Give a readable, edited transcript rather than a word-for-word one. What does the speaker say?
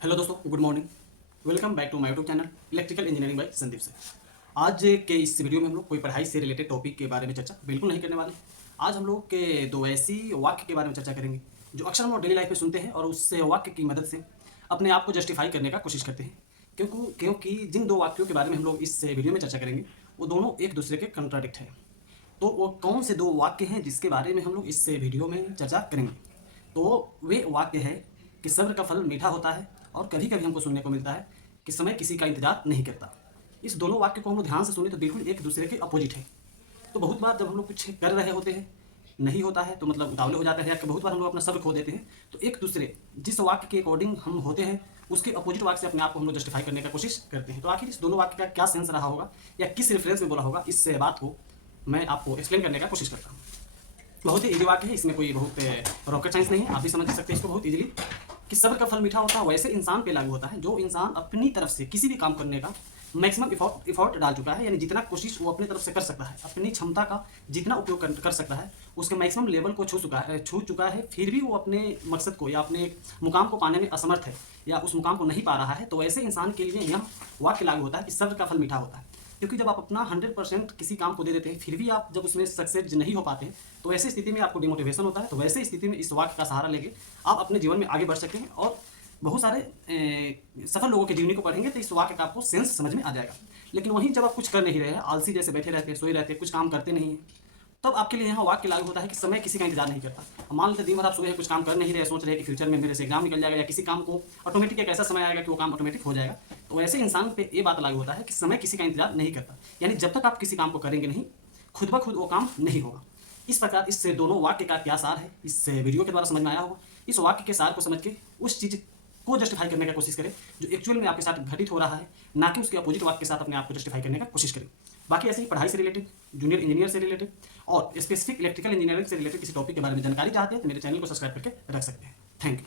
Hello दोस्तों, good morning. Welcome back to my YouTube channel electrical engineering by Sandeep से। आज के इस वीडियो में हम लोग कोई पढ़ाई से रिलेटेड टॉपिक के बारे में चर्चा बिल्कुल नहीं करने वाले। आज हम लोग के दो ऐसी वाक्य के बारे में चर्चा करेंगे जो अक्सर हम लोग डेली लाइफ में सुनते हैं और उससे वाक्य की मदद से अपने आप को जस्टिफाई करने का कोशिश करते हैं। क्योंकि जिन दो वाक्यों के बारे में हम लोग इस वीडियो में चर्चा करेंगे वो दोनों एक दूसरे के कंट्राडिक्ट हैं। तो वो कौन से दो वाक्य हैं जिसके बारे में हम लोग इस वीडियो में चर्चा करेंगे? तो वे वाक्य है कि सब्र का फल मीठा होता है और कभी कभी हमको सुनने को मिलता है कि समय किसी का इंतजार नहीं करता। इस दोनों वाक्य को हम लोग ध्यान से सुने तो बिल्कुल एक दूसरे के अपोजिट है। तो बहुत बार जब हम लोग कुछ कर रहे होते हैं, नहीं होता है तो मतलब उतावले हो जाते हैं, या बहुत बार हम लोग अपना सब्र खो देते हैं। तो एक दूसरे जिस वाक्य के अकॉर्डिंग हम होते हैं उसके अपोजिट वाक्य से अपने आप को हम लोग जस्टिफाई करने का कोशिश करते हैं। तो आखिर इस दोनों वाक्य का क्या सेंस रहा होगा या किस रेफरेंस में बोला होगा, इस बात को मैं आपको एक्सप्लेन करने का कोशिश करता हूँ। बहुत ही इजी वाक्य है, इसमें कोई बहुत रॉकेट साइंस नहीं है, आप भी समझ सकते हैं इसको बहुत इजीली। कि सब्र का फल मीठा होता है वैसे इंसान पे लागू होता है जो इंसान अपनी तरफ से किसी भी काम करने का मैक्सिमम इफोर्ट डाल चुका है, यानी जितना कोशिश वो अपनी तरफ से कर सकता है, अपनी क्षमता का जितना उपयोग कर सकता है, उसके मैक्सिमम लेवल को छू चुका है, फिर भी वो अपने मकसद को या अपने मुकाम को पाने में असमर्थ है या उस मुकाम को नहीं पा रहा है, तो ऐसे इंसान के लिए यह वाक्य लागू होता है कि सब्र का फल मीठा होता है। क्योंकि जब आप अपना 100% किसी काम को दे देते हैं फिर भी आप जब उसमें सक्सेस नहीं हो पाते तो ऐसी स्थिति में आपको डिमोटिवेशन होता है। तो वैसे स्थिति में इस वाक्य का सहारा लेके आप अपने जीवन में आगे बढ़ सकते हैं। और बहुत सारे सफल लोगों की जीवनी को पढ़ेंगे तो इस वाक्य का आपको सेंस समझ में आ जाएगा। लेकिन वहीं जब आप कुछ कर नहीं रहे हैं, आलसी जैसे बैठे रहते हैं, सोए रहते हैं, कुछ काम करते नहीं हैं, तब आपके लिए यहाँ वाक्य लागू होता है कि समय किसी का इंतजार नहीं करता। मान लेते दिन भर आप सुबह कुछ काम कर नहीं रहे, सोच रहे हैं कि फ्यूचर में मेरे से एग्जाम निकल जाएगा या किसी काम को ऑटोमेटिक एक ऐसा समय आएगा कि वो काम ऑटोमेटिक हो जाएगा। तो ऐसे इंसान पे ये बात लागू होता है कि समय किसी का इंतजार नहीं करता, यानी जब तक आप किसी काम को करेंगे नहीं, खुद ब खुद वो काम नहीं होगा। इस प्रकार इससे दोनों वाक्य का क्या सार है इस वीडियो के द्वारा समझ में आया होगा। इस वाक्य के सार को समझ के उस चीज़ को जस्टिफाई करने का कोशिश करें जो एक्चुअल में आपके साथ घटित हो रहा है, ना कि उसके अपोजिट वाक्य के साथ अपने आप को जस्टिफाई करने का कोशिश करें। बाकी ऐसे ही पढ़ाई से रिलेटेड, जूनियर इंजीनियर से रिलेटेड और स्पेसिफिक इलेक्ट्रिकल इंजीनियरिंग से रिलेटेड किसी टॉपिक के बारे में जानकारी चाहते हैं तो मेरे चैनल को सब्सक्राइब करके रख सकते हैं। Thank you.